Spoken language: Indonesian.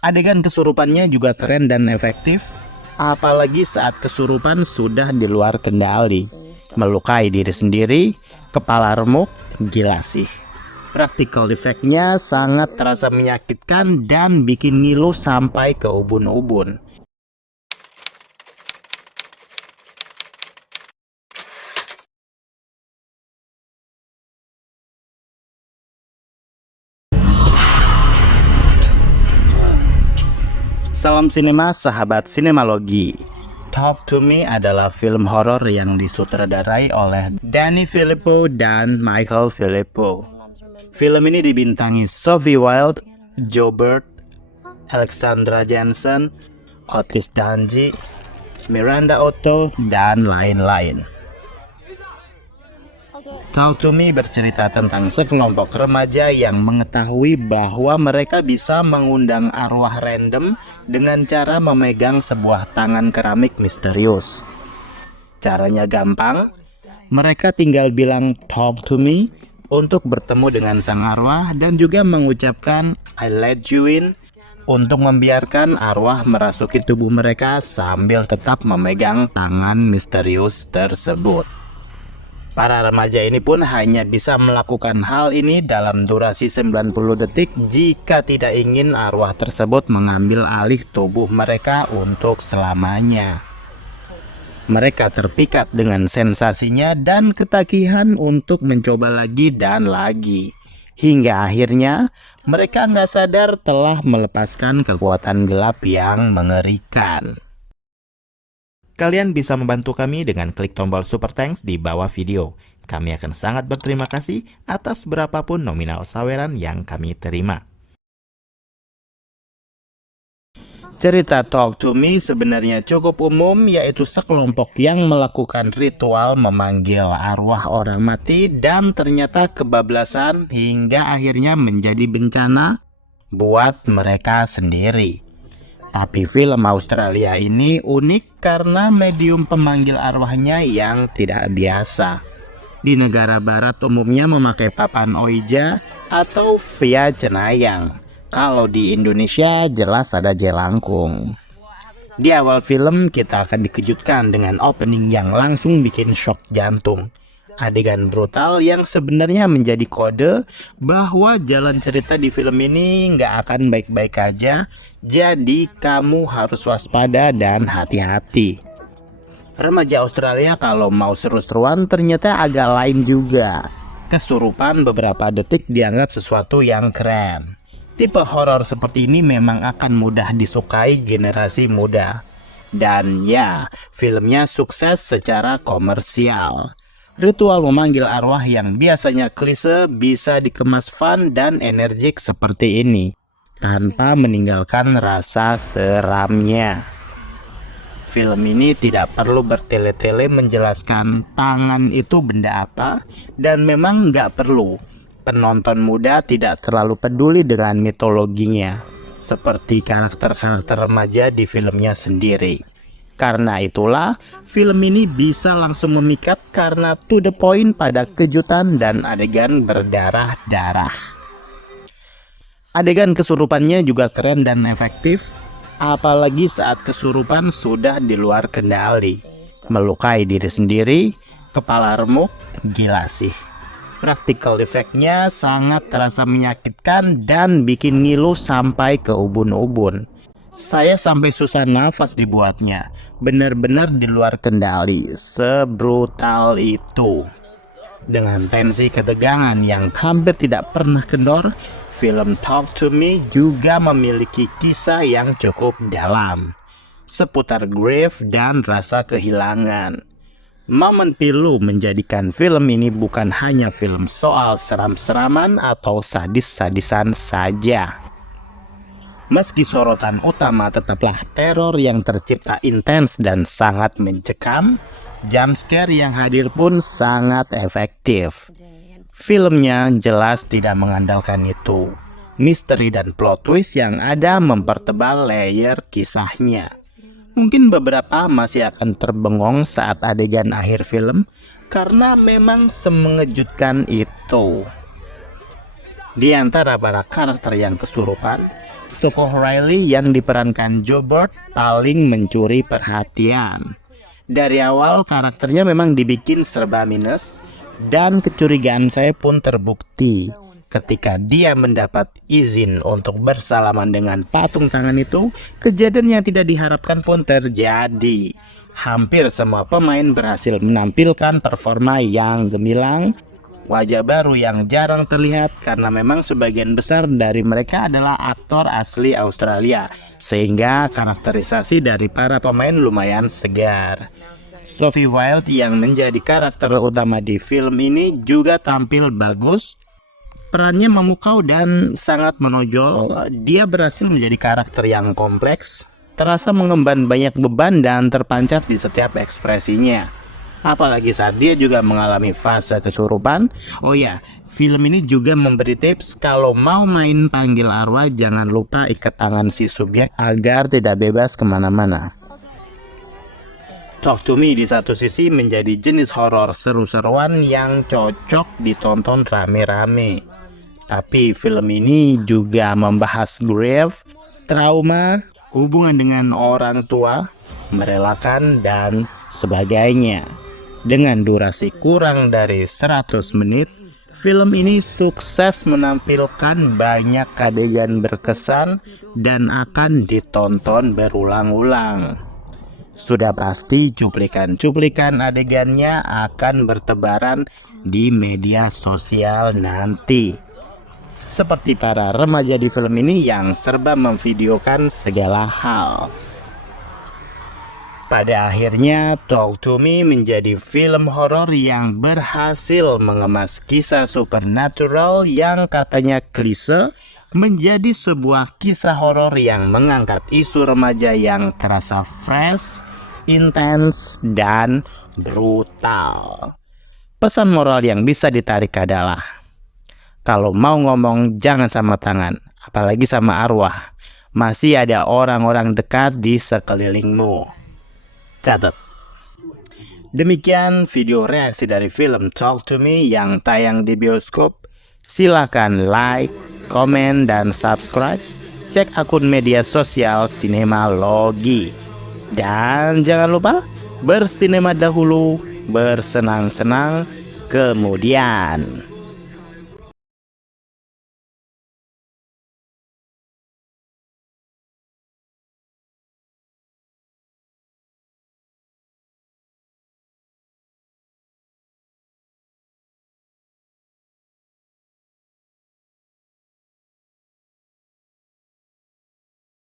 Adegan kesurupannya juga keren dan efektif, apalagi saat kesurupan sudah di luar kendali, melukai diri sendiri, kepala remuk, gila sih. Practical effect-nya sangat terasa menyakitkan dan bikin ngilu sampai ke ubun-ubun. Salam sinema sahabat sinemalogi. Talk to Me adalah film horor yang disutradarai oleh Danny Filippo dan Michael Filippo. Film ini dibintangi Sophie Wilde, Joe Bird, Alexandra Jensen, Otis Danji, Miranda Otto, dan lain-lain. Talk to Me bercerita tentang sekelompok remaja yang mengetahui bahwa mereka bisa mengundang arwah random dengan cara memegang sebuah tangan keramik misterius. Caranya gampang, mereka tinggal bilang talk to me untuk bertemu dengan sang arwah dan juga mengucapkan I let you in untuk membiarkan arwah merasuki tubuh mereka sambil tetap memegang tangan misterius tersebut. Para remaja ini pun hanya bisa melakukan hal ini dalam durasi 90 detik jika tidak ingin arwah tersebut mengambil alih tubuh mereka untuk selamanya. Mereka terpikat dengan sensasinya dan ketagihan untuk mencoba lagi dan lagi. Hingga akhirnya mereka nggak sadar telah melepaskan kekuatan gelap yang mengerikan. Kalian bisa membantu kami dengan klik tombol Super Thanks di bawah video. Kami akan sangat berterima kasih atas berapapun nominal saweran yang kami terima. Cerita Talk to Me sebenarnya cukup umum, yaitu sekelompok yang melakukan ritual memanggil arwah orang mati dan ternyata kebablasan hingga akhirnya menjadi bencana buat mereka sendiri. Tapi film Australia ini unik karena medium pemanggil arwahnya yang tidak biasa. Di negara barat umumnya memakai papan Ouija atau via cenayang. Kalau di Indonesia jelas ada jelangkung. Di awal film kita akan dikejutkan dengan opening yang langsung bikin shock jantung. Adegan brutal yang sebenarnya menjadi kode bahwa jalan cerita di film ini nggak akan baik-baik aja. Jadi kamu harus waspada dan hati-hati. Remaja Australia kalau mau seru-seruan ternyata agak lain juga. Kesurupan beberapa detik dianggap sesuatu yang keren. Tipe horor seperti ini memang akan mudah disukai generasi muda. Dan ya, filmnya sukses secara komersial. Ritual memanggil arwah yang biasanya klise bisa dikemas fun dan energik seperti ini, tanpa meninggalkan rasa seramnya. Film ini tidak perlu bertele-tele menjelaskan tangan itu benda apa, dan memang nggak perlu. Penonton muda tidak terlalu peduli dengan mitologinya, seperti karakter-karakter remaja di filmnya sendiri. Karena itulah, film ini bisa langsung memikat karena to the point pada kejutan dan adegan berdarah-darah. Adegan kesurupannya juga keren dan efektif, apalagi saat kesurupan sudah di luar kendali, melukai diri sendiri, kepala remuk, gila sih. Practical effect-nya sangat terasa menyakitkan dan bikin ngilu sampai ke ubun-ubun. Saya sampai susah nafas dibuatnya, benar-benar di luar kendali, sebrutal itu. Dengan tensi ketegangan yang hampir tidak pernah kendor, film Talk to Me juga memiliki kisah yang cukup dalam, seputar grief dan rasa kehilangan. Momen pilu menjadikan film ini bukan hanya film soal seram-seraman atau sadis-sadisan saja. Meski sorotan utama tetaplah teror yang tercipta intens dan sangat mencekam, jumpscare yang hadir pun sangat efektif. Filmnya jelas tidak mengandalkan itu. Misteri dan plot twist yang ada mempertebal layer kisahnya. Mungkin beberapa masih akan terbengong saat adegan akhir film karena memang semengejutkan itu. Di antara para karakter yang kesurupan, tokoh Riley yang diperankan Joe Bird paling mencuri perhatian. Dari awal karakternya memang dibikin serba minus, dan kecurigaan saya pun terbukti ketika dia mendapat izin untuk bersalaman dengan patung tangan itu. Kejadian yang tidak diharapkan pun terjadi. Hampir semua pemain berhasil menampilkan performa yang gemilang, wajah baru yang jarang terlihat karena memang sebagian besar dari mereka adalah aktor asli Australia, sehingga karakterisasi dari para pemain lumayan segar. Sophie Wilde yang menjadi karakter utama di film ini juga tampil bagus. Perannya memukau dan sangat menonjol. Dia berhasil menjadi karakter yang kompleks, terasa mengemban banyak beban dan terpancar di setiap ekspresinya. Apalagi saat dia juga mengalami fase kesurupan. Oh ya, film ini juga memberi tips kalau mau main panggil arwah jangan lupa ikat tangan si subjek agar tidak bebas kemana-mana. Talk to Me di satu sisi menjadi jenis horor seru-seruan yang cocok ditonton rame-rame. Tapi film ini juga membahas grief, trauma, hubungan dengan orang tua, merelakan, dan sebagainya. Dengan durasi kurang dari 100 menit, film ini sukses menampilkan banyak adegan berkesan dan akan ditonton berulang-ulang. Sudah pasti cuplikan-cuplikan adegannya akan bertebaran di media sosial nanti. Seperti para remaja di film ini yang serba memvideokan segala hal. Pada akhirnya, Talk to Me menjadi film horor yang berhasil mengemas kisah supernatural yang katanya klise menjadi sebuah kisah horor yang mengangkat isu remaja yang terasa fresh, intens, dan brutal. Pesan moral yang bisa ditarik adalah, kalau mau ngomong jangan sama tangan, apalagi sama arwah. Masih ada orang-orang dekat di sekelilingmu. Catat. Demikian video reaksi dari film Talk to Me yang tayang di bioskop. Silakan like, komen, dan subscribe. Cek akun media sosial Sinemalogi. Dan jangan lupa bersinema dahulu, bersenang-senang kemudian.